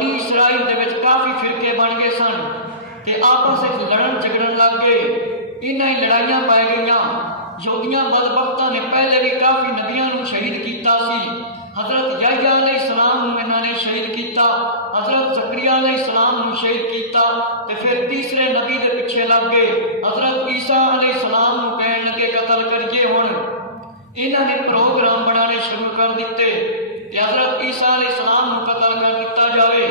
بنی اسرائیل دے وچ کافی فرقے بن گئے سن تے آپس وچ لڑن جھگڑن لگ گئے، انہاں ہی لڑائیاں پی گئیاں۔ یہودیاں بدبختاں نے پہلے بھی کافی نبیاں نو شہید کیتا سی۔ حضرت یحییٰ علیہ السلام نو انہاں نے شہید کیتا، حضرت زکریا علیہ السلام نو شہید کیتا، تے پھر تیسرے نبی دے پیچھے لگ گئے، حضرت عیسیٰ علیہ السلام نو کہن لگے قتل کریے۔ ہن انہاں نے پروگرام بنانے شروع کر دیتے کہ حضرت عیسیٰ علیہ السلام نو قتل کر دیتا جاوے،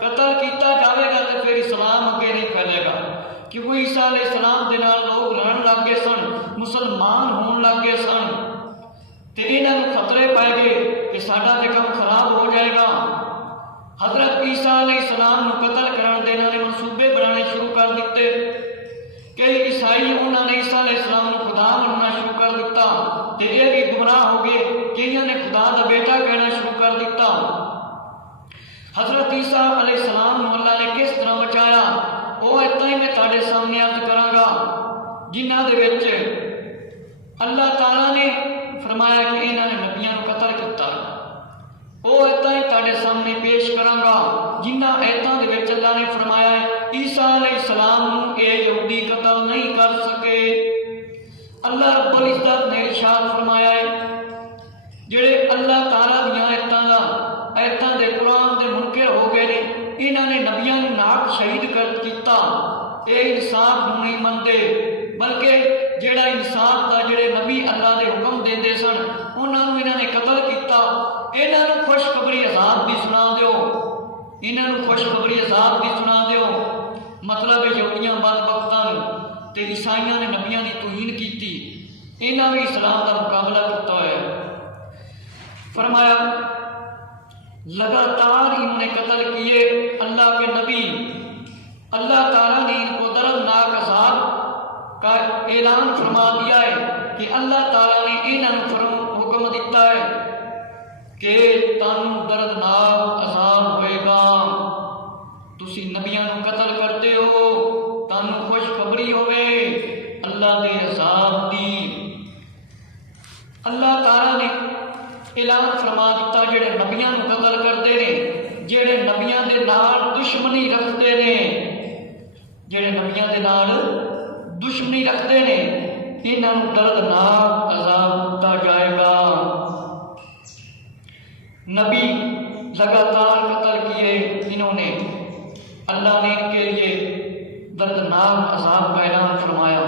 قتل کیتا جاوے گا تے پھر اسلام اگے نہیں پھیلے گا، کیونکہ عیسیٰ علیہ السلام دے نال لوگ لڑن لگ گئے سن، مسلمان ہون لگ گئے سن، تے انہاں نوں خطرے پائے گئے کہ ساڈا تے کم خراب ہو جائے گا۔ حضرت عیسیٰ علیہ السلام نو قتل کرن دے انہاں نے منصوبے بنانے شروع کر دیتے۔ کئی عیسائی انہاں نے عیسیٰ علیہ السلام نو خدا مننا شروع کر دیتا، تے یہ بھی گمراہ ہو گئے، کئیاں نے خدا دا بیٹا کہنا شروع کر دیتا۔ حضرت عیسیٰ علیہ السلام نو اللہ نے کس طرح بچایا، وہ اتنا ہی میں تھوڑے سامنے عرض کراں گا، جنہاں دے وچ اللہ تعالیٰ نے فرمایا کہ انہاں نے نبیاں نو قتل کیتا، وہ اتنا ہی تھوڑے سامنے پیش کراں گا جنہاں ایتاں دے وچ اللہ نے فرمایا ہے عیسیٰ علیہ السلام نو اے یہودی قتل نہیں کر سکے۔ اللہ رب العزت نے ارشاد فرمایا ہے جڑے اللہ تعالیٰ دیاں ایتاں دے قرآن دے منکر ہو گئے نے، انہاں نے نبیاں نو ناک شہید کر کیتا، اے انصاف نو نہیں مندے، بلکہ جڑا انصاف دا جڑے نبی اللہ دے حکم دیندے سن انہاں نو انہاں نے قتل کیتا۔ انہاں نو خوشخبری عذاب دی سنا دیو، انہاں نو خوشخبری عذاب دی سنا دیو، مطلب یہودیاں بدبختاں تے عیسائیاں نے نبیاں دی توہین کیتی، انہاں بھی اسلام دا مقابلہ کیتا ہوا ہے۔ فرمایا لگاتار انہوں نے قتل کیے اللہ کے نبی، اللہ تعالیٰ نے ان کو دردناک عذاب کا اعلان فرما دیا ہے کہ اللہ تعالیٰ نے انہوں حکم دیتا ہے کہ تانوں دردناک عذاب ہوئے گا، تسی نبیاں نو قتل کرتے ہو، تانوں خوشخبری ہوئے اللہ دے عذاب دی۔ اللہ تعالیٰ نے اعلان فرما دیتا جڑے نبیاں نو قتل کرتے نے، جڑے نبیاں دے نال دشمنی رکھتے نے، جڑے نبیاں دے نال دشمنی رکھتے نے، انہاں نو دردناک عذاب دتا جائے گا۔ نبی لگاتار قتل کیے انہوں نے، اللہ نے ان کے لیے دردناک عذاب کا اعلان فرمایا۔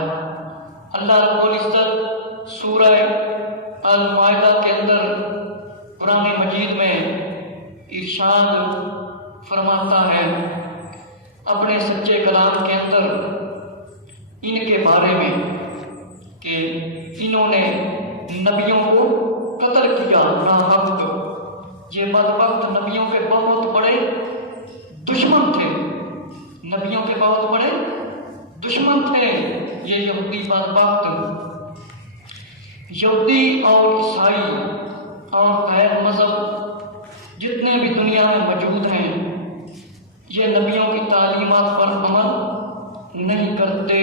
اللہ رب العزت سورہ المائدہ کے اندر قرآن مجید میں ارشاد فرماتا ہے اپنے سچے کلام کے اندر ان کے بارے میں کہ انہوں نے نبیوں کو قتل کیا نا وقت، یہ بدبخت نبیوں کے بہت بڑے دشمن تھے، نبیوں کے بہت بڑے دشمن تھے یہ یہودی بدبخت۔ یہودی اور عیسائی اور غیر مذہب جتنے بھی دنیا میں موجود ہیں یہ نبیوں کی تعلیمات پر عمل نہیں کرتے،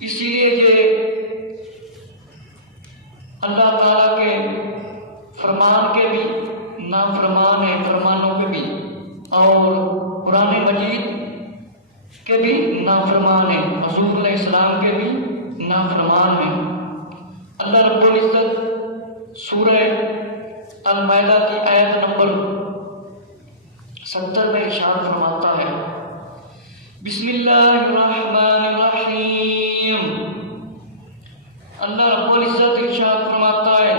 اسی لیے یہ اللہ تعالیٰ کے فرمان کے بھی نافرمان ہیں، فرمانوں کے بھی، اور قرآن مجید کے بھی نافرمان ہیں، حضور علیہ السلام کے بھی نافرمان ہیں۔ اللہ رب العزت سورہ المائدہ کی آیت نمبر 70 میں ارشاد فرماتا ہے بسم اللہ الرحمن الرحیم۔ اللہ رب العزت ارشاد فرماتا ہے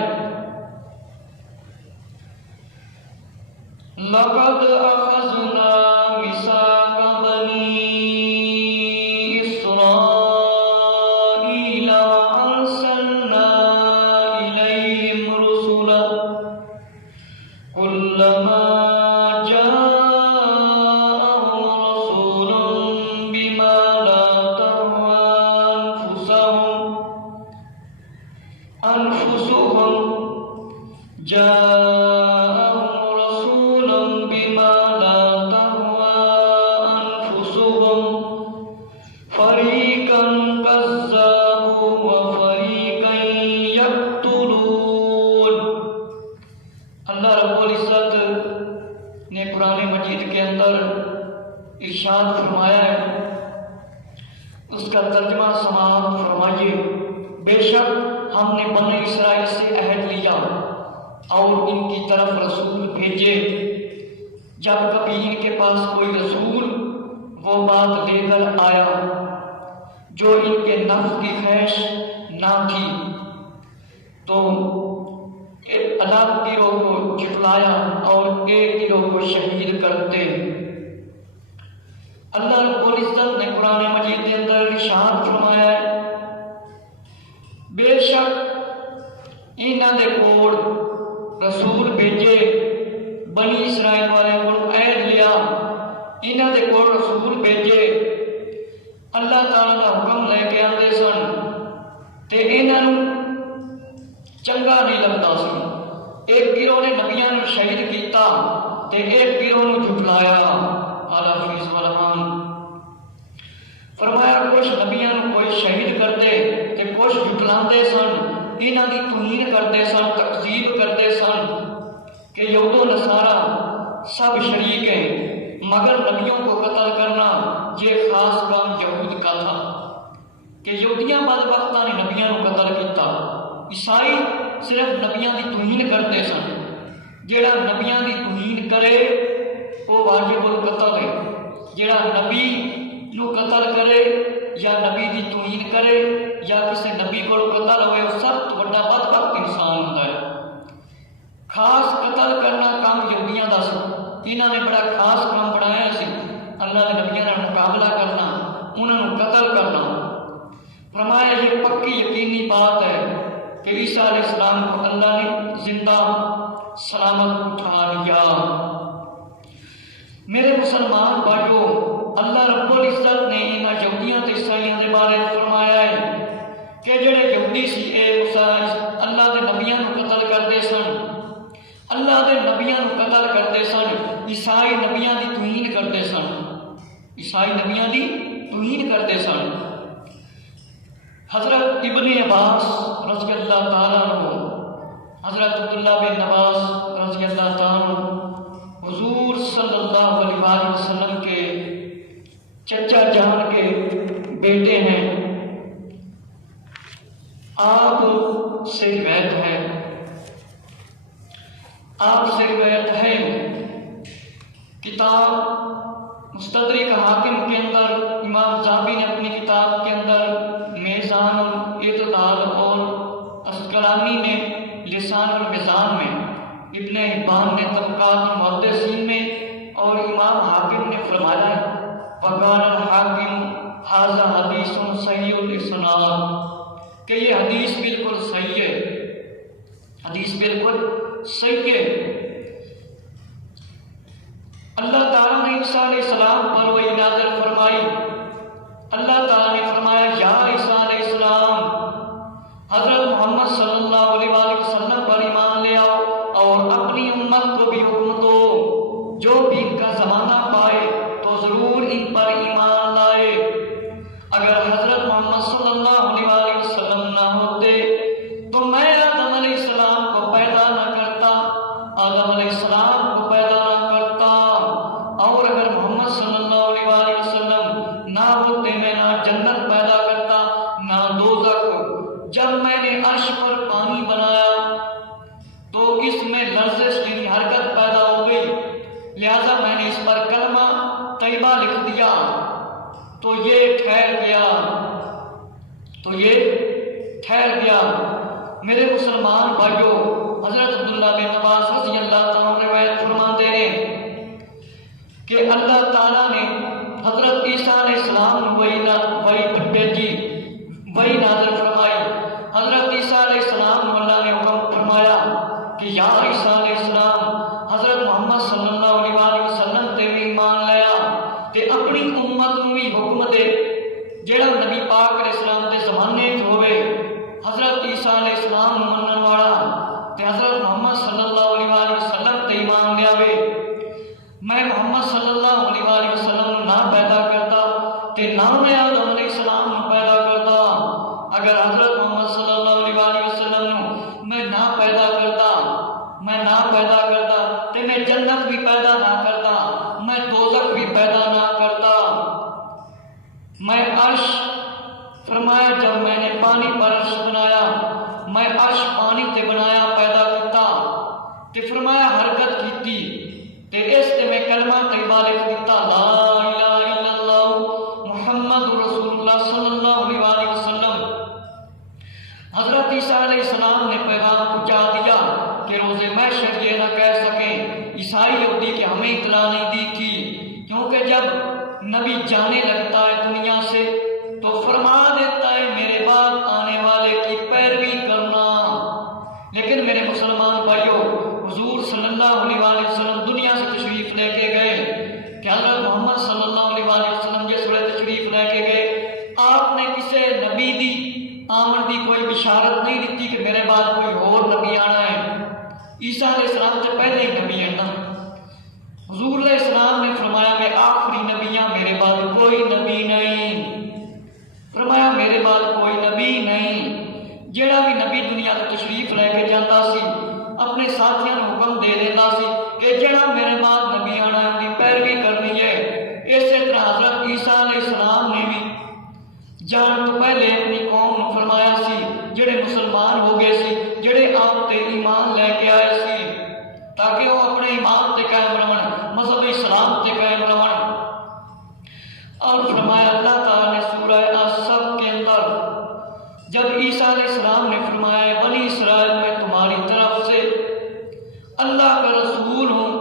لقد اخذنا میثاق بنی جاءهم رسول بما لا تهوى نے قرآن مجید کے اندر ارشاد فرمایا ہے، اس کا ترجمہ سماعت فرمائیے۔ بے شک ہم نے بنی اسرائیل سے عہد لیا اور ان کی طرف رسول بھیجے، جب کبھی ان کے پاس کوئی رسول وہ بات لے کر آیا جو ان کے نفس کی خواہش نہ تھی تو الگ گروہ کو جھٹلایا اور ایک گروہ کو شہید کرتے۔ اللہ رب العزت نے قرآن مجید کے اندر ارشاد فرمایا ہے، بے شک انہاں دے کول رسول بھیجے، بنی اسرائیل والے کول عہد لیا، انہاں دے کول رسول بھیجے، اللہ تعالیٰ کا حکم لے کے آتے سن تے انہاں نوں چنگا نہیں لگتا سی۔ ایک گروہ نے نبیاں نوں شہید کیتا تے ایک گروہ نوں جھٹلایا۔ اعلیٰ حفیظ والرحمان فرمایا کچھ نبیاں نوں کوئی شہید کرتے تے کچھ جھٹلاندے سن، انہاں دی توہین کرتے سن، تکذیب کرتے سن کہ یہود و نصارہ سب شریک ہیں مگر نبیوں کو قتل کرنا یہ خاص کام یہود کا تھا کہ یہودیاں بدبختاں نے نبیاں نوں قتل کیتا۔ عیسائی صرف نبیاں دی توہین کرتے سن، جیڑا نبیاں دی توہین کرے وہ واجب القتل ہے، جیڑا نبی نو قتل کرے یا نبی دی توہین کرے یا کسی نبی کو قتل ہوئے وہ سب تو بڑا بدبخت انسان ہوتا ہے۔ خاص قتل کرنا کام یہودیاں دا سی، انہاں نے بڑا خاص کام بنایا سی، اللہ نے نبیاں نال مقابلہ کرنا، انہاں نوں قتل کرنا۔ فرمایا یہ پکی یقینی بات ہے کہ عیسیٰ علیہ السلام کو اللہ نے زندہ سلامت اٹھا لیا۔ میرے مسلمان بھائیوں، اللہ رب العزت نے انہاں یہودیاں تے عیسائیاں دے بارے فرمایا ہے کہ جڑے یہودی سی اللہ دے نبیاں نوں قتل کرتے سن، اللہ دے نبیاں نوں قتل کرتے سن، عیسائی نبیاں دی توہین کرتے سن، عیسائی نبیاں دی توہین کرتے سن۔ حضرت ابن عباس رضی اللہ تعالیٰ عنہ، حضرت عبداللہ بن عباس رضی اللہ تعالیٰ عنہ حضور صلی اللہ علیہ وآلہ وسلم کے چچا جان کے بیٹے ہیں۔ آپ سے روایت ہے کتاب مستدرک حاکم کے اندر امام ذہبی نے اپنی کتاب کے اندر میزان الاعتدال اور اسقلانی نے لسان المیزان میں، ابن حبان نے طبقات المحدثین میں اور امام حاکم نے فرمایا ہے وقال الحاکم ھذا حدیث صحیح الاسناد کہ یہ حدیث بالکل صحیح ہے، حدیث بالکل صحیح ہے۔ اللہ تعالیٰ نے عیسیٰ علیہ السلام پر وحی نازل فرمائی، اللہ تعالیٰ نے فرمایا یا عیسیٰ علیہ السلام حضرت محمد صلی اللہ علیہ وآلہ وسلم پر ایمان لے آؤ اور اپنی امت کو بھی حکم دو، جو بھی ان کا زمانہ پائے تو ضرور ان پر ایمان لائے۔ اگر حضرت محمد صلی اللہ علیہ وآلہ وسلم نہ ہوتے تو میں آدم علیہ السلام کو پیدا نہ کرتا، آدم علیہ السلام کو پیدا نہ کرتا، اور اگر محمد صلی اللہ علیہ وآلہ وسلم نہ ہوتے میں نہ جنت پیدا کرتا نہ دوزخ۔ جب میں نے عرش پر پانی بنایا تو اس میں لرزش یعنی حرکت پیدا ہو گئی، لہذا میں نے اس پر کلمہ طیبہ لکھ دیا تو یہ ٹھہر گیا۔ میرے مسلمان بھائیوں، حضرت عبداللہ بن عباس رضی اللہ تعالیٰ عنہ روایت فرماتے ہیں کہ اللہ تعالیٰ نے حضرت عیسیٰ علیہ السلام وہی بھیجی، وہی نازل فرمائی۔ حضرت عیسیٰ علیہ السلام اللہ نے حکم فرمایا کہ یا عیسیٰ علیہ السلام حضرت محمد صلی اللہ علیہ وآلہ وسلم تے بھی ایمان لیا تے اپنی امت نوں بھی حکم دے جیڑا نبی پاک علیہ السلام دے زمانے چ ہوئے حضرت عیسیٰ علیہ السلام منن والا تے حضرت محمد صلی اللہ علیہ وآلہ وسلم تے ایمان لیاوے۔ میں محمد صلی اللہ علیہ وآلہ وسلم نہ پیدا کرتا تے نہ میں آدم علیہ السلام پیدا کرتا۔ اگر حضرت محمد صلی اللہ علیہ وآلہ وسلم میں نہ پیدا کرتا تے میں جنت بھی پیدا نہ کرتا۔ دی کہ ہمیں اطلاع نہیں دی تھی، کیونکہ جب نبی جانے لگتا ہے دنیا سے تو فرما دیتا ہے میرے بعد آنے والے کی پیروی کرنا۔ لیکن میرے مسلمان بھائیوں، حضور صلی اللہ علیہ وآلہ وسلم دنیا سے تشریف لے کے گئے کہ حضرت محمد صلی اللہ علیہ وآلہ وسلم جس وقت تشریف لے کے گئے، آپ نے کسی نبی دی آمن دی کوئی بشارت نہیں دیتی کہ میرے بعد کوئی اور نبی آنا ہے۔ عیسیٰ علیہ السلام سے پہلے ہی نبی ہے نا۔ حضور علیہ السلام نے فرمایا میں آخری نبی ہاں، میرے بعد کوئی نبی نہیں۔ فرمایا میرے بعد کوئی نبی نہیں۔ جیڑا بھی نبی دنیا سے تشریف لے کے جاتا سی اپنے ساتھیاں کو حکم دے دیتا سی کہ جیڑا میرے بعد نبی آنا ہے انہی پیروی کرنی ہے۔ اسی طرح حضرت عیسیٰ علیہ السلام نے بھی جان تو پہلے اپنی قوم کو فرمایا سی، جڑے مسلمان ہو گئے سی، جڑے آپ تے ایمان لے کے آئے سی، تاکہ وہ اپنے ایمان تے قائم رہن، مذہب اسلام تے قائم رہن۔ اور فرمایا اللہ تعالیٰ نے سورہ الصف کے اندر جب عیسیٰ علیہ السلام نے فرمایا بنی اسرائیل میں تمہاری طرف سے اللہ کا رسول ہوں،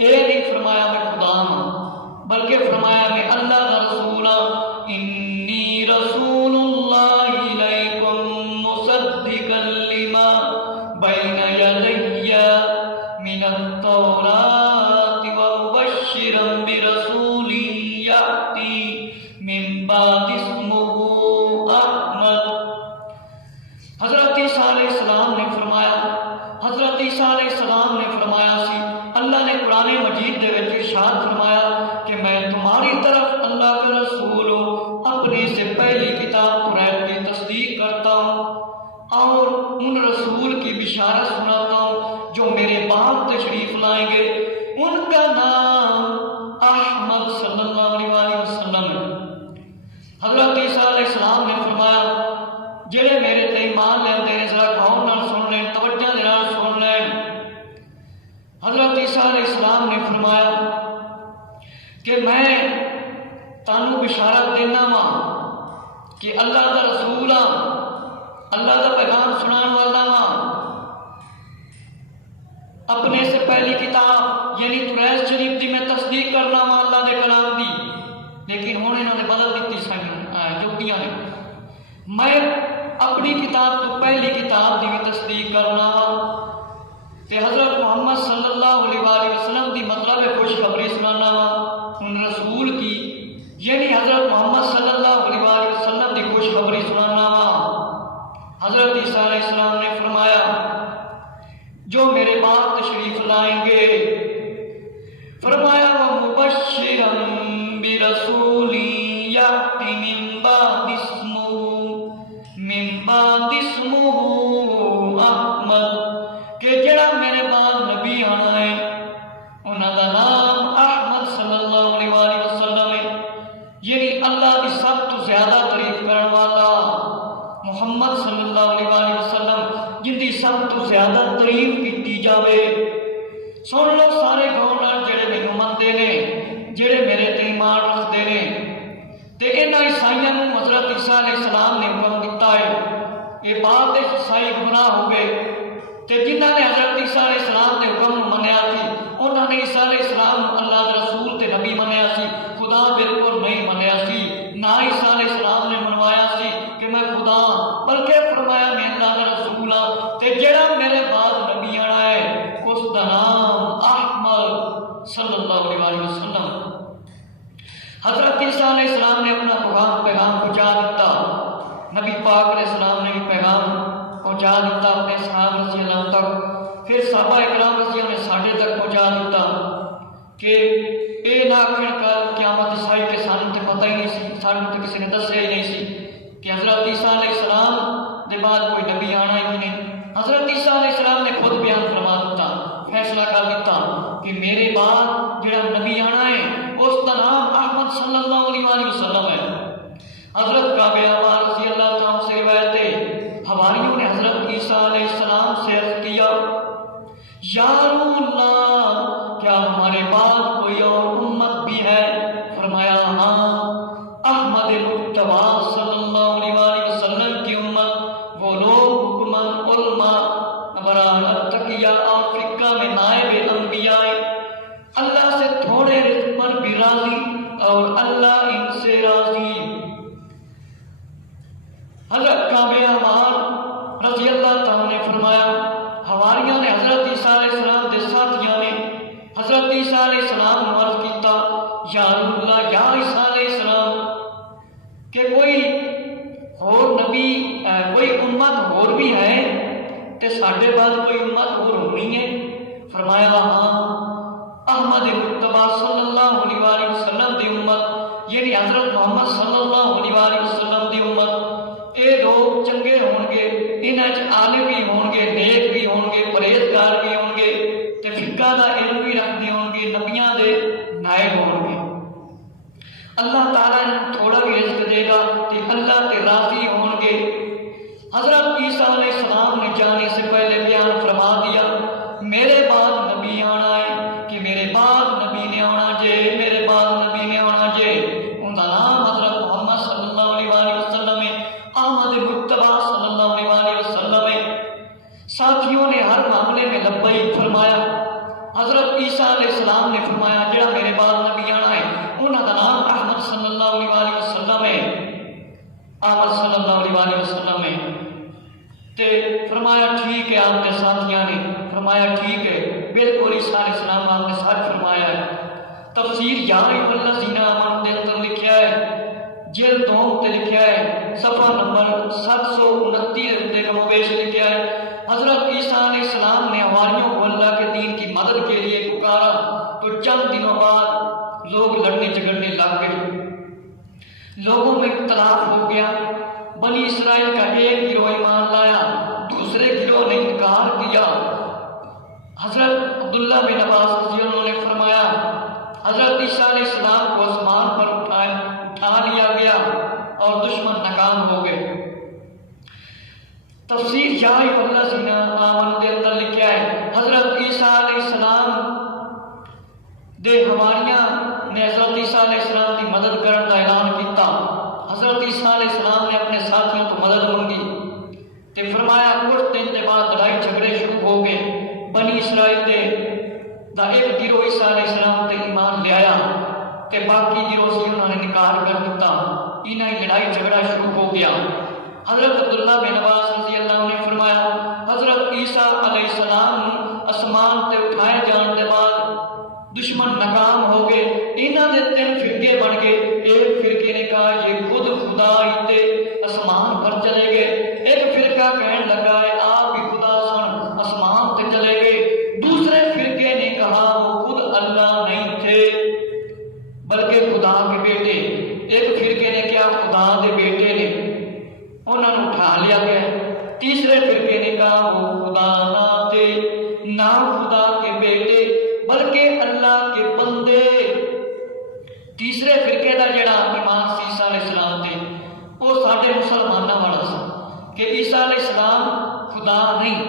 اے نہیں فرمایا میں خدا ہوں، بلکہ فرمایا میں اللہ کا رسول ہوں، انی رسول اللہ الیکم مصدقا لما بین یدی من التوراۃ ومبشرا برسول یأتی من بعد اسمہ احمد۔ حضرت عیسیٰ علیہ السلام نے فرمایا، حضرت عیسیٰ علیہ السلام نے فرمایا سی اللہ نے قرآن مجید دے وچ ارشاد فرمایا کہ میں تمہاری طرف اللہ کا رسول ہوں، اپنی سے پہلی کتاب توریت کی تصدیق کرتا ہوں اور ان رسول کی بشارت سناتا ہوں جو میرے بعد تشریف لائیں گے، ان کا نام احمد صلی اللہ علیہ وآلہ وسلم ہے۔ حضرت عیسیٰ علیہ السلام نے فرمایا جڑے میرے تے ایمان لیندے نے ذرا غور نال سن لیں، توجہ دے نال سن لیں۔ حضرت عیسیٰ علیہ السلام نے فرمایا کہ میں تانوں بشارت دینا وا کہ اللہ دا رسول ہاں، اللہ دا پیغام سنان والا ہاں، اپنے سے پہلی کتاب یعنی توریت شریف دی میں تصدیق کرنا وا اللہ دے کلام دی، لیکن ہن انہوں نے بدل دیتی سن یہودیاں نے۔ میں اپنی کتاب تو پہلی کتاب دی بھی تصدیق کرنا وا تے حضرت محمد صلی اللہ علیہ وآلہ وسلم دی مطلب خوشخبری سنانا وا ان رسول کی، یعنی حضرت محمد صلی اللہ علیہ وآلہ وسلم دی خوشخبری سنانا وا۔ حضرت عیسیٰ علیہ السلام نے فرمایا جو میرے بعد تشریف لائیں گے، فرمایا وَمُبَشِّرًا بِرَسُولٍ يَأْتِي مِن بَعْدِ اسْمُهُ احمد، کہ جڑا میرے بعد نبی آنا ہے انہاں دا نام احمد صلی اللہ علیہ وآلہ وسلم ہے، یعنی اللہ کی سب تو زیادہ تعریف کرن والا محمد صلی اللہ علیہ وآلہ وسلم جن دی سب تو زیادہ تعریف کیتی جاوے۔ سن لو سارے گاؤں نال جڑے مینوں مندے نے، جڑے میرے تے ایمان رکھدے نے، تے انہاں عیسائیاں نوں حضرت عیسیٰ علیہ السلام نے حکم دیتا ہے، یہ بعد عیسائی گمراہ ہو گئے تے جنہاں نے حضرت عیسیٰ علیہ السلام نے حکم منیا سی انہاں نے عیسیٰ علیہ السلام اللہ دا رسول تے نبی منیا سی، خدا بالکل نہیں منیا سی، نہ عیسیٰ علیہ السلام نے منوایا سی کہ میں خدا، بلکہ فرمایا میں اللہ دا رسول ہاں تے جڑا میرے بعد نبی آنا ہے اس دا نام احمد صلی اللہ علیہ وآلہ وسلم۔ حضرت عیسیٰ علیہ السلام نے اپنا پیغام پہنچا دیتا، نبی پاک علیہ السلام نے بھی پیغام پہنچا دیتا اپنے صحابہ رضی اللہ تک، پھر صحابہ اکرام رضی اللہ نے ساڈے تک پہنچا دیتا کہ اے نہ آکھن کل قیامت عیسائی کے سانوں تے پتہ ہی نہیں سی، سانوں تے کسی نے دسیا ہی نہیں سی کہ حضرت عیسیٰ علیہ السلام دے بعد کوئی نبی آنا ہے کہ نہیں۔ حضرت عیسیٰ علیہ السلام نے خود بیان فرما دیتا، فیصلہ کر دیتا کہ میرے بعد جڑا نبی آنا ہے اس کا نام احمد صلی اللہ علیہ وآلہ وسلم ہے۔ حضرت کعب احبار رضی اللہ تعالیٰ سے روایت ہے، حواریوں نے حضرت عیسیٰ علیہ السلام سے عرض کیا یا رسول اللہ کیا ہمارے بعد کوئی اور امت بھی ہے؟ فرمایا ہاں، احمد مجتبی صلی اللہ علیہ وآلہ وسلم کی امت، وہ لوگ حکمن علماء ابرار اتقیاء اور فقہ میں نائب انبیاء اللہ اور اللہ ان سے راضی۔ حضرت کعب عمار رضی اللہ تعالیٰ نے فرمایا، ہماریاں نے حضرت عیسیٰ علیہ السلام دے ساتھیاں نے حضرت عیسیٰ علیہ السلام کو عرض کیتا، یا روح اللہ، یا عیسیٰ علیہ السلام، کہ کوئی اور نبی کوئی امت اور بھی ہے تے ساڈے بعد کوئی امت اور ہونی ہے؟ فرمایا ہاں، احمد مجتبیٰ صلی اللہ علیہ وآلہ وسلم دی امت، یعنی حضرت محمد صلی اللہ علیہ وآلہ وسلم دی امت، اے لوگ چنگے ہون گے، انہاں وچ عالم بھی ہون گے، نیک بھی ہون گے، پرہیزگار بھی ہون گے، تے فقہ دا علم بھی رکھدے ہون گے، نبیاں دے نائب ہون گے۔ اللہ تعالیٰ انہوں تھوڑا بھی رزق دے گا تے اللہ تے راضی ہون گے۔ حضرت عیسیٰ علیہ السلام نے جانے سے پہلے بیان فرما دیا، میرے بعد نبی آنا ہے، کہ میرے بعد نبی نے آنا جے، میرے بعد نبی نے آنا جے، ان کا نام حضرت محمد صلی اللہ علیہ وآلہ وسلم ہے، احمد مجتبیٰ صلی اللہ علیہ وآلہ وسلم ہے۔ ساتھیوں نے ہر معاملے میں لبیک فرمایا۔ حضرت عیسیٰ علیہ السلام نے فرمایا، جڑا میرے بعد نبی آنا ہے انہوں کا نام احمد صلی اللہ علیہ وآلہ وسلم ہے، احمد صلی اللہ علیہ وآلہ وسلم ہے۔ تے فرمایا ٹھیک ہے، آپ نے ساتھیاں نے فرمایا ٹھیک ہے، بالکل عیسیٰ علیہ السلام آپ نے سچ فرمایا ہے۔ تفسیر یا ایھا الذین آمنوا دے اندر لکھیا ہے، جلد 2 تے لکھیا ہے، صفحہ نمبر 729 تے کم و بیش لکھیا ہے، حضرت عیسیٰ علیہ السلام نے ہماریوں کو اللہ کے دین کی مدد کے لیے پکارا تو چند دنوں بعد لوگ لڑنے جھگڑنے لگ گئے، لوگوں میں اختلاف ہو گیا۔ بنی اسرائیل کا ایک گروہ ایمان لایا، دوسرے گروہ نے انکار کیا۔ حضرت عبداللہ بن عباس رضی اللہ عنہ نے فرمایا، حضرت عیسیٰ علیہ السلام کو آسمان پر اٹھا لیا گیا اور دشمن ناکام ہو گئے۔ تفسیر یا ایھا الذین آمنوا دے اندر لکھا ہے، حضرت عیسیٰ علیہ السلام دے ہماریاں نے حضرت عیسیٰ علیہ السلام کی مدد کرنے کا اعلان کیتا۔ حضرت عیسیٰ علیہ السلام نے اپنے ساتھیوں کو مدد مانگی تے فرمایا، کچھ دن کے بعد لڑائی جھگڑے شروع ہو گئے۔ بنی اسرائیل دے دا ایک گروہ عیسیٰ علیہ السلام تے ایمان لے آیا تے باقی گروہ سے انہوں نے انکار کر دیتا، انہاں ہی لڑائی جھگڑا شروع ہو گیا۔ حضرت عبداللہ بن عباس رضی اللہ عنہ نے فرمایا، حضرت عیسیٰ علیہ السلام آسمان تے اٹھائے جان کے بعد دشمن ناکام ہو گئے، انہاں دے 3 فرقے بن گئے۔ ایک فرقے نے کہا یہ خود خدا ہی تے آسمان پر چلے گئے، ایک فرقہ کہنے لگا ہے آپ بھی خدا سن، آسمان تے چلے گئے۔ دوسرے فرقے نے کہا وہ خود اللہ نہیں تھے بلکہ خدا کے بیٹے۔ ایک فرقے نے کیا خدا دے بیٹے نے، انہوں نے اٹھا لیا گیا۔ تیسرے فرقے نے کہا وہ خدا نہ تھے، نہ خدا کے بیٹے بلکہ اللہ کے بندے۔ تیسرے فرقے دا جڑا ایمان سی عیسیٰ علیہ السلام تے وہ ساڈے مسلماناں والا سی کہ عیسیٰ علیہ السلام خدا نہیں،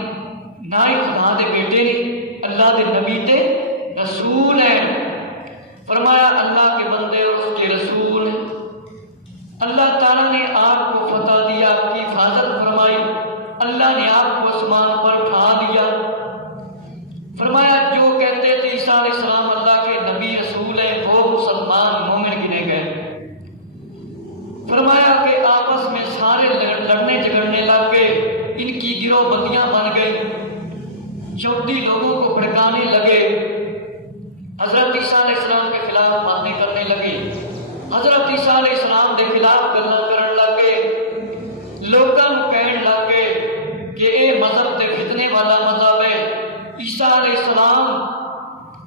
نہ ہی خدا دے بیٹے نہیں، اللہ دے نبی تے رسول ہیں۔ فرمایا اللہ کے بندے اور اس کے رسول ہیں۔ اللہ تعالیٰ نے آپ کو فتح دیا، آپ کی حفاظت فرمائی، اللہ نے آپ کو آسمان پر اٹھا دیا۔ فرمایا جو کہتے تھے عیسیٰ علیہ السلام اللہ کے نبی رسول ہیں وہ مسلمان مومن گنے گئے۔ فرمایا کہ آپس میں سارے لڑنے جھگڑنے لگ گئے، ان کی گروہ بندیاں بن گئی، یہودی لوگوں کو بھڑکانے لگے، حضرت عیسیٰ علیہ السلام کے خلاف باتیں کرنے لگے، حضرت عیسیٰ علیہ السلام کے خلاف گلاں کرن لگ گئے، لوگوں کو کہنے لگ گئے کہ اے مذہب تے فتنے والا مذہب ہے، عیسیٰ علیہ السلام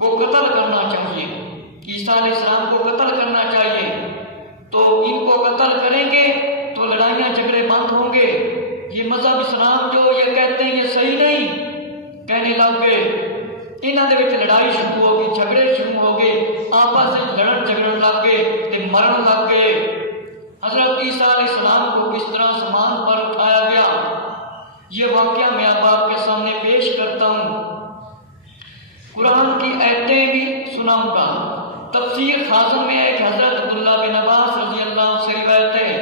کو قتل کرنا چاہیے، عیسیٰ علیہ السلام کو قتل کرنا چاہیے، تو ان کو قتل کریں گے تو لڑائیاں جھگڑے بند ہوں گے، یہ مذہب اسلام جو یہ کہتے ہیں یہ صحیح نہیں کہنے لگ گئے۔ انہاں دے وچ لڑائی شروع ہو گئی، جھگڑے شروع ہو گئے، آپس میں لڑن جھگڑن لگ گئے تے مرن لگ گئے۔ حضرت عیسیٰ علیہ السلام کو کس طرح آسمان پر اٹھایا گیا یہ واقعہ میں اب آپ کے سامنے پیش کرتا ہوں، قرآن کی آیتیں بھی سناؤں گا۔ تفسیر خازن میں ایک حضرت عبداللہ بن عباس رضی اللہ عنہ سے روایت ہے،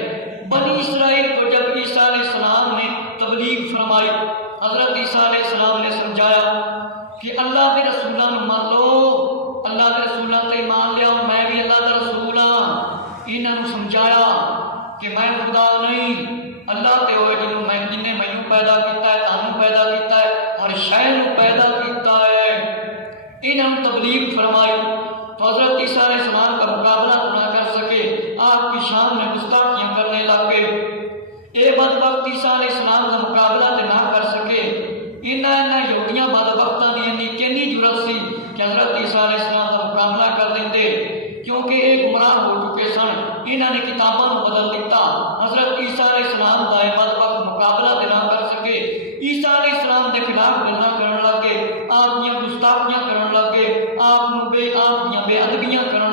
بنی اسرائیل کو جب عیسیٰ علیہ السلام نے تبلیغ فرمائی، حضرت عیسیٰ علیہ السلام نے سمجھایا کہ اللہ کے رسولوں مان لو، اللہ کے رسولوں تے ایمان لیا، میں بھی اللہ کا رسول ہاں، انہوں نے سمجھایا کہ میں خدا نہیں، اللہ تے ہوئے جنہیں مینوں پیدا کیتا ہے، تانوں پیدا کیتا ہے، ہر شے نوں پیدا کیتا ہے۔ انہوں نے تبلیغ فرمائی تو حضرت عیسیٰ علیہ السلام کا مقابلہ نہ کر سکے، آپ کی شان میں گستاخیاں کرنے لگ گئے۔ اے بدبخت عیسیٰ علیہ السلام کا مقابلہ تے نہ کر سکے۔ انہاں یہودیاں بدبختاں دی کنی جرت سی کہ حضرت عیسیٰ علیہ السلام کا مقابلہ کر دیندے، کیونکہ یہ گمراہ ہو چکے سن۔ انہوں نے کتابوں کو بدل دیتا۔ حضرت عیسیٰ علیہ السلام کا یہ بدبخت مقابلہ تے نہ کر سکے، عیسیٰ علیہ السلام کے خلاف گلاں کرن لگ گئے، آپ دیاں گستاخیاں کرن لگ گئے، آپ دیاں بے ادبیاں کرن